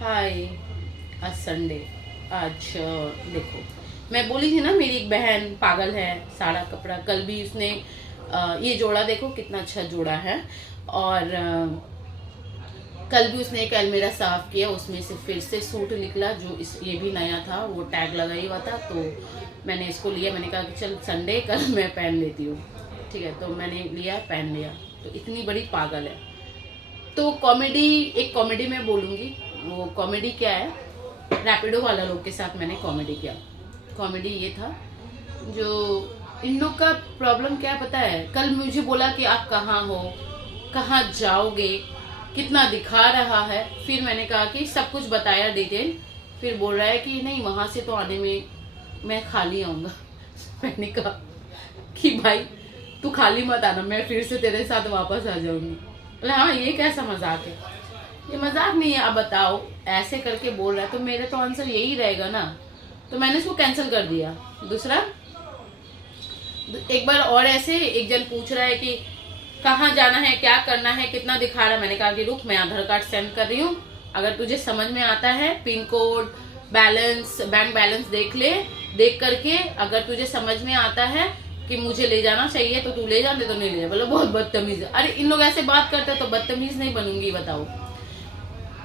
हाय। आज संडे। आज देखो, मैं बोली थी ना मेरी एक बहन पागल है, सारा कपड़ा कल भी उसने ये जोड़ा देखो कितना अच्छा जोड़ा है। और कल भी उसने एक अलमीरा साफ किया, उसमें से फिर से सूट निकला जो ये भी नया था, वो टैग लगा ही हुआ था। तो मैंने इसको लिया, मैंने कहा कि चल संडे कल मैं पहन लेती हूँ। ठीक है, तो मैंने लिया, पहन लिया। तो इतनी बड़ी पागल है। तो कॉमेडी, एक कॉमेडी मैं बोलूँगी। वो कॉमेडी क्या है, रैपिडो वाला लोग के साथ मैंने कॉमेडी किया। कॉमेडी ये था, जो इन लोग का प्रॉब्लम क्या है पता है। कल मुझे बोला कि आप कहाँ हो, कहाँ जाओगे, कितना दिखा रहा है। फिर मैंने कहा कि सब कुछ बताया डिटेल। फिर बोल रहा है कि नहीं, वहां से तो आने में मैं खाली आऊंगा। मैंने कहा कि भाई तू खाली मत आना, मैं फिर से तेरे साथ वापस आ जाऊंगी। बोले हाँ, ये कैसा मजाक है। ये मजाक नहीं है, अब बताओ। ऐसे करके बोल रहा है तो मेरा तो आंसर यही रहेगा ना। तो मैंने इसको कैंसिल कर दिया। दूसरा, एक बार और ऐसे एक जन पूछ रहा है कि कहाँ जाना है, क्या करना है, कितना दिखा रहा है। मैंने कहा कि रुक, मैं आधार कार्ड सेंड कर रही हूँ। अगर तुझे समझ में आता है, pin code, balance, bank balance देख ले। देख करके अगर तुझे समझ में आता है कि मुझे ले जाना चाहिए तो तू ले जा, नहीं तो नहीं ले जा। बोलो बहुत बदतमीज है। अरे इन लोग ऐसे बात करते हैं तो बदतमीज नहीं बनूंगी, बताओ।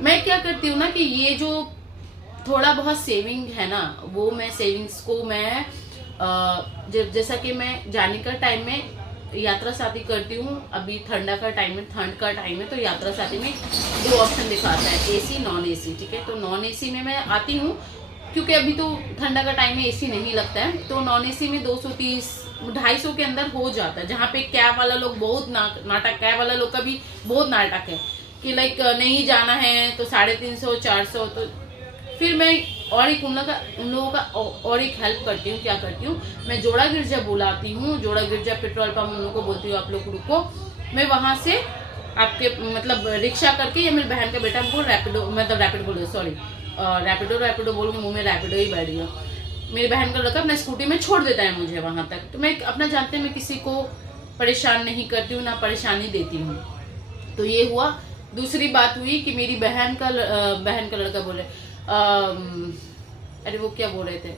मैं क्या करती हूँ ना कि ये जो थोड़ा बहुत सेविंग है ना, वो मैं सेविंग्स को मैं जैसा कि मैं जाने का टाइम में यात्रा साथी करती हूँ। अभी ठंडा का टाइम है, ठंड का टाइम है, तो यात्रा साथी में दो ऑप्शन दिखाता है, एसी नॉन एसी। ठीक है, तो नॉन एसी में मैं आती हूँ क्योंकि अभी तो ठंडा का टाइम में एसी नहीं लगता है। तो नॉन एसी में 230 250 के अंदर हो जाता है। जहाँ पे कैब वाला लोग बहुत नाटक, कैब वाला लोग का भी बहुत नाटक है कि लाइक नहीं जाना है तो 350 400। तो फिर मैं और एक उन लोगों का और एक हेल्प करती हूँ। क्या करती हूँ, मैं जोड़ा गिरजा बुलाती हूँ। जोड़ा गिरजा पेट्रोल पंप उन लोगों को बोलती हूँ आप लोग रुको, मैं वहां से आपके मतलब रिक्शा करके, या मेरी बहन का बेटा हमको रैपिडो, मतलब रैपिडो बोलो, सॉरी रैपिडो बोलूँगी, मुंह में रैपिडो ही बैठ गया। मेरी बहन का लड़का अपना स्कूटी में छोड़ देता है मुझे वहां तक। तो मैं अपना जानते हैं, मैं किसी को परेशान नहीं करती हूँ, ना परेशानी देती हूँ। तो ये हुआ। दूसरी बात हुई कि मेरी बहन का लड़का बोले अरे वो क्या बोल रहे थे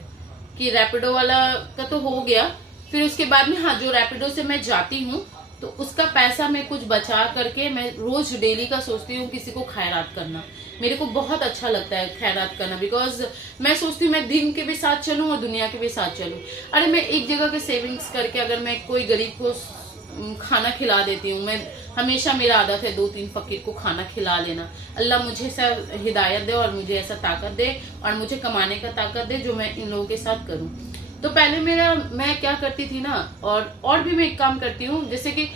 कि रैपिडो वाला का तो हो गया। फिर उसके बाद में, हाँ, जो रैपिडो से मैं जाती हूँ तो उसका पैसा मैं कुछ बचा करके मैं रोज डेली का सोचती हूँ किसी को खैरात करना। मेरे को बहुत अच्छा लगता है खैरात करना, बिकॉज मैं सोचती हूँ मैं दिन के भी साथ चलूँ और दुनिया के भी साथ चलूँ। अरे मैं एक जगह के सेविंग्स करके अगर मैं कोई गरीब को खाना खिला देती हूँ। मैं हमेशा, मेरा आदत है 2-3 फकीर को खाना खिला लेना। अल्लाह मुझे ऐसा हिदायत दे और मुझे ऐसा ताकत दे और मुझे कमाने का ताकत दे जो मैं इन लोगों के साथ करूँ। तो पहले मैं क्या करती थी ना, और भी मैं एक काम करती हूँ, जैसे कि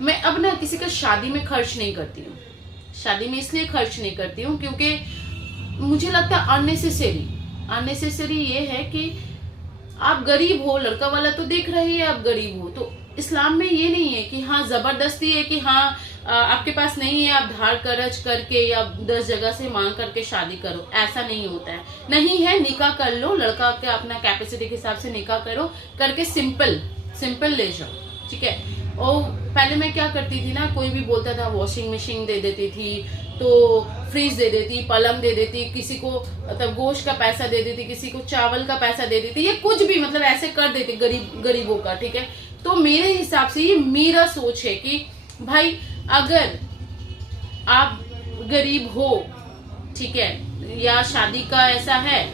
मैं अब ना किसी का शादी में खर्च नहीं करती हूँ। शादी में इसलिए खर्च नहीं करती हूँ क्योंकि मुझे लगता है अननेसेसरी ये है कि आप गरीब हो, लड़का वाला तो देख रहे हैं आप गरीब हो। तो इस्लाम में ये नहीं है कि हाँ जबरदस्ती है कि हाँ आपके पास नहीं है आप धार करज करके या 10 जगह से मांग करके शादी करो। ऐसा नहीं होता है। नहीं है, निकाह कर लो, लड़का के अपना कैपेसिटी के हिसाब से निकाह करो, करके सिंपल ले जाओ। ठीक है। और पहले मैं क्या करती थी ना, कोई भी बोलता था वॉशिंग मशीन दे देती थी, तो फ्रिज दे देती, पलंग दे देती, किसी को मतलब गोश्त का पैसा दे देती, किसी को चावल का पैसा दे देती, ये कुछ भी मतलब ऐसे कर देती गरीबों का। ठीक है, तो मेरे हिसाब से ये मेरा सोच है कि भाई अगर आप गरीब हो, ठीक है, या शादी का ऐसा है,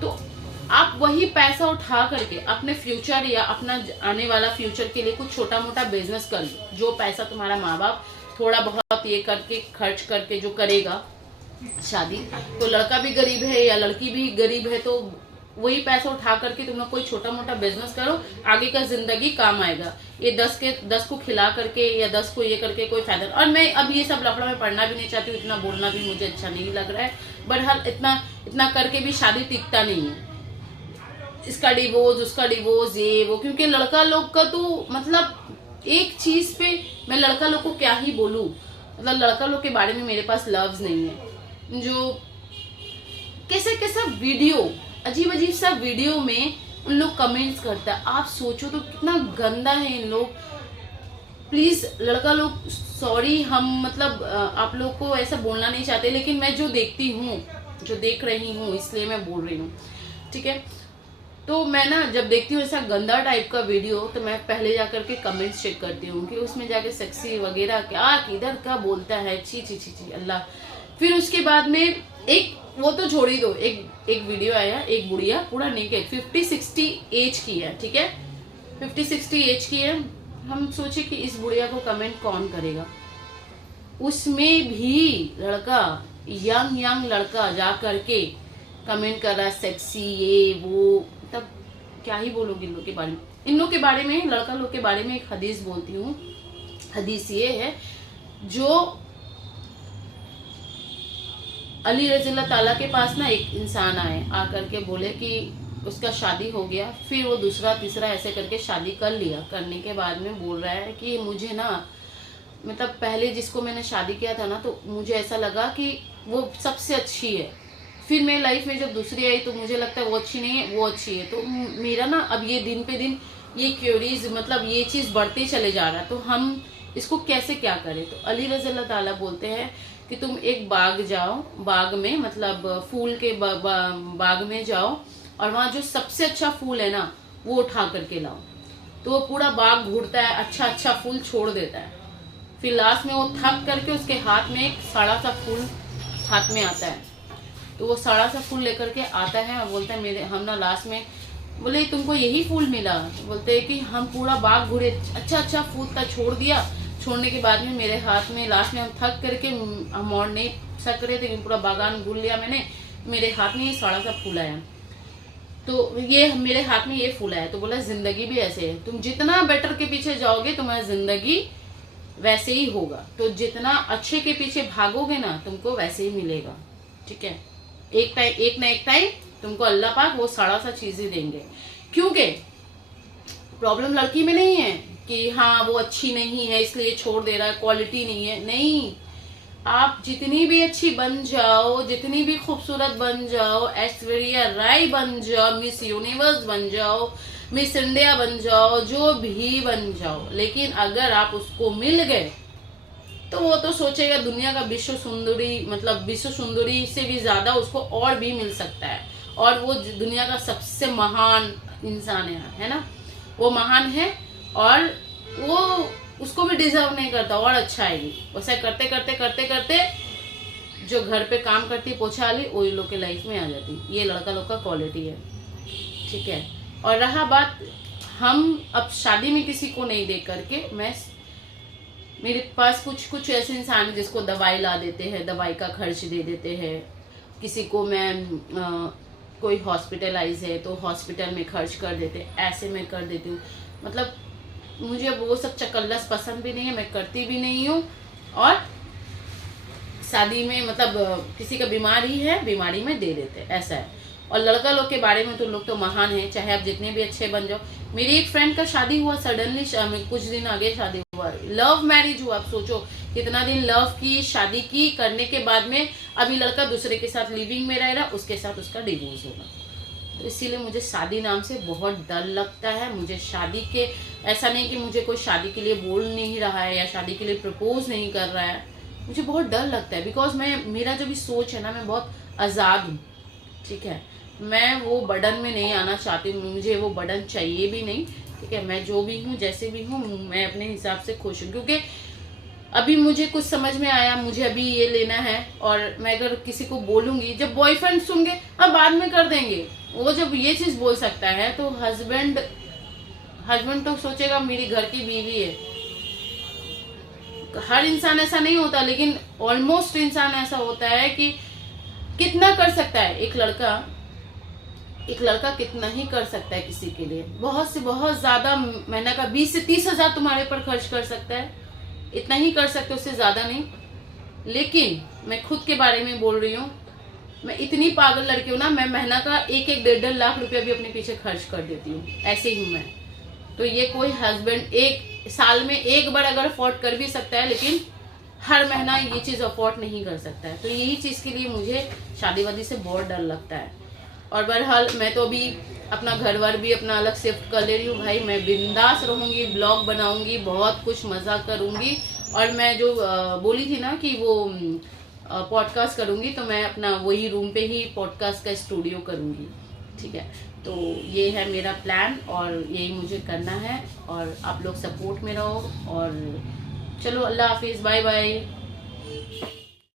तो आप वही पैसा उठा करके अपने फ्यूचर या अपना आने वाला फ्यूचर के लिए कुछ छोटा मोटा बिजनेस कर लो। जो पैसा तुम्हारा माँ बाप थोड़ा बहुत ये करके खर्च करके जो करेगा शादी, तो लड़का भी गरीब है या लड़की भी गरीब है, तो वही पैसा उठा करके तुम लोग कोई छोटा मोटा बिजनेस करो, आगे का जिंदगी काम आएगा। ये 10 को खिला करके या 10 को ये करके कोई फायदा। और मैं अब ये सब लफड़ा में पढ़ना भी नहीं चाहती हूँ, इतना बोलना भी मुझे अच्छा नहीं लग रहा है। बहरहाल इतना करके भी शादी टिकता नहीं है। इसका डिवोर्स, उसका डिवोर्स, ये वो, क्योंकि लड़का लोग का तो मतलब एक चीज पे मैं लड़का लोग को क्या ही बोलूं, मतलब लड़का लोग के बारे में मेरे पास लफ्ज नहीं है। जो कैसा वीडियो, अजीब सा वीडियो में उन लोग कमेंट्स करता है। आप सोचो तो कितना गंदा है इन लोग। प्लीज लड़का लोग सॉरी, हम मतलब आप लोग को ऐसा बोलना नहीं चाहते, लेकिन मैं जो देखती हूँ, जो देख रही हूँ, इसलिए मैं बोल रही हूँ, ठीक है। तो मैं ना जब देखती हूँ ऐसा गंदा टाइप का वीडियो, तो मैं पहले जाकर के कमेंट्स चेक करती हूँ कि उसमें जाके सेक्सी वगैरह क्या किधर का बोलता है, ची ची ची ची अल्लाह। फिर उसके बाद में एक, वो तो छोड़ ही दो, एक वीडियो आया, एक बुढ़िया पूरा नेकेड 50-60 एज की है, ठीक है, 50-60 एज की है। हम सोचे कि इस बुढ़िया को कमेंट कौन करेगा, उसमें भी लड़का, यंग लड़का जा करके कमेंट कर रहा है सेक्सी ये वो। तब क्या ही बोलोगे इन लोग के बारे में। इन लोग के बारे में, लड़का लोग के बारे में एक हदीस बोलती हूँ। हदीस ये है, जो अली रज़ियल्लाहु ताला के पास ना एक इंसान आए, आकर के बोले कि उसका शादी हो गया, फिर वो दूसरा तीसरा ऐसे करके शादी कर लिया। करने के बाद में बोल रहा है कि मुझे ना, मतलब पहले जिसको मैंने शादी किया था ना, तो मुझे ऐसा लगा कि वो सबसे अच्छी है, फिर मेरी लाइफ में जब दूसरी आई तो मुझे लगता है वो अच्छी नहीं है, वो अच्छी है। तो मेरा ना अब ये दिन पे दिन ये क्यूरीज, मतलब ये चीज़ बढ़ते चले जा रहा है, तो हम इसको कैसे क्या करें। तो अली रज़ियल्लाहु ताला बोलते हैं कि तुम एक बाग जाओ, बाग में मतलब फूल के बाग में जाओ, और वहाँ जो सबसे अच्छा फूल है ना वो उठा करके लाओ। तो वो पूरा बाग घूरता है, अच्छा अच्छा फूल छोड़ देता है, फिर लास्ट में वो थक करके उसके हाथ में एक सड़ा सा फूल हाथ में आता है। तो वो सड़ा सा फूल लेकर के आता है और बोलता है मेरे, हम ना लास्ट में बोले तुमको यही फूल मिला। बोलते हैं कि हम पूरा बाग घूरे, अच्छा अच्छा फूल था, छोड़ दिया। छोड़ने के बाद में मेरे हाथ में लास्ट में हम थक करके, हम और नहीं सक रहे थे, पूरा बागान घूर लिया मैंने, मेरे हाथ में ये सड़ा सा फूल आया। तो ये मेरे हाथ में ये फूल आया। तो बोला जिंदगी भी ऐसे है, तुम जितना बेटर के पीछे जाओगे तुम्हारी जिंदगी वैसे ही होगा। तो जितना अच्छे के पीछे भागोगे ना, तुमको वैसे ही मिलेगा, ठीक है। एक ना एक टाइम तुमको अल्लाह पाक वो सड़ा सा चीजें देंगे। क्योंकि प्रॉब्लम लड़की में नहीं है कि हाँ वो अच्छी नहीं है इसलिए छोड़ दे रहा है, क्वालिटी नहीं है, नहीं। आप जितनी भी अच्छी बन जाओ, जितनी भी खूबसूरत बन जाओ, ऐश्वर्या राय बन जाओ, मिस यूनिवर्स बन जाओ, मिस इंडिया बन जाओ, जो भी बन जाओ, लेकिन अगर आप उसको मिल गए तो वो तो सोचेगा दुनिया का विश्व सुंदरी, मतलब विश्व सुंदरी से भी ज्यादा उसको और भी मिल सकता है, और वो दुनिया का सबसे महान इंसान है ना, वो महान है, और वो उसको भी डिजर्व नहीं करता और अच्छा आएगी। वैसे करते करते करते करते जो घर पे काम करती पोछा वाली, वही लोग के लाइफ में आ जाती। ये लड़का लोग का क्वालिटी है, ठीक है। और रहा बात, हम अब शादी में किसी को नहीं देख करके, मैं मेरे पास कुछ ऐसे इंसान है जिसको दवाई ला देते हैं, दवाई का खर्च दे देते हैं। किसी को मैं कोई हॉस्पिटलाइज है तो हॉस्पिटल में खर्च कर देते, ऐसे मैं कर देती हूँ। मतलब मुझे वो सब चकल्लस पसंद भी नहीं है, मैं करती भी नहीं हूँ। और शादी में मतलब किसी का बीमारी है, बीमारी में दे देते, ऐसा है। और लड़का लोग के बारे में तो लोग तो महान है, चाहे आप जितने भी अच्छे बन जाओ। मेरी एक फ्रेंड का शादी हुआ सडनली, कुछ दिन आगे शादी हुआ, लव मैरिज हुआ। आप सोचो कितना दिन लव की, शादी की, करने के बाद में अभी लड़का दूसरे के साथ लिविंग में रह रहा, उसके साथ उसका डिवोर्स होगा। तो इसीलिए मुझे शादी नाम से बहुत डर लगता है। मुझे शादी के, ऐसा नहीं कि मुझे कोई शादी के लिए बोल नहीं रहा है या शादी के लिए प्रपोज नहीं कर रहा है, मुझे बहुत डर लगता है। बिकॉज मेरा जो भी सोच है ना, मैं बहुत आज़ाद हूँ, ठीक है। मैं वो बर्डन में नहीं आना चाहती हूँ, मुझे वो बर्डन चाहिए भी नहीं, ठीक है। मैं जो भी हूँ, जैसे भी हूँ, मैं अपने हिसाब से खुश हूँ। क्योंकि अभी मुझे कुछ समझ में आया, मुझे अभी ये लेना है, और मैं अगर किसी को बोलूंगी, जब बॉयफ्रेंड सुन गए अब बाद में कर देंगे, वो जब ये चीज बोल सकता है तो हस्बैंड तो सोचेगा मेरी घर की बीवी है। हर इंसान ऐसा नहीं होता, लेकिन ऑलमोस्ट इंसान ऐसा होता है कि कितना कर सकता है एक लड़का कितना ही कर सकता है किसी के लिए। बहुत से बहुत ज्यादा, महीना का 20 से 30 हजार तुम्हारे ऊपर खर्च कर सकता है, इतना ही कर सकते, उससे ज्यादा नहीं। लेकिन मैं खुद के बारे में बोल रही हूँ, मैं इतनी पागल लड़की हूँ ना, मैं महीना का 1-1 लाख रुपया भी अपने पीछे खर्च कर देती हूँ, ऐसे ही हूँ मैं। तो ये कोई हस्बैंड एक साल में एक बार अगर अफोर्ड कर भी सकता है, लेकिन हर महीना ये चीज अफोर्ड नहीं कर सकता है। तो यही चीज के लिए मुझे शादी वादी से बहुत डर लगता है। और बहरहाल मैं तो अभी अपना घर वर भी अपना अलग शिफ्ट कर ले रही हूँ भाई। मैं बिंदास रहूँगी, ब्लॉग बनाऊँगी, बहुत कुछ मज़ा करूँगी। और मैं जो बोली थी ना कि वो पॉडकास्ट करूँगी, तो मैं अपना वही रूम पे ही पॉडकास्ट का स्टूडियो करूँगी, ठीक है। तो ये है मेरा प्लान और यही मुझे करना है, और आप लोग सपोर्ट में रहो। और चलो, अल्लाह हाफिज़, बाय बाय।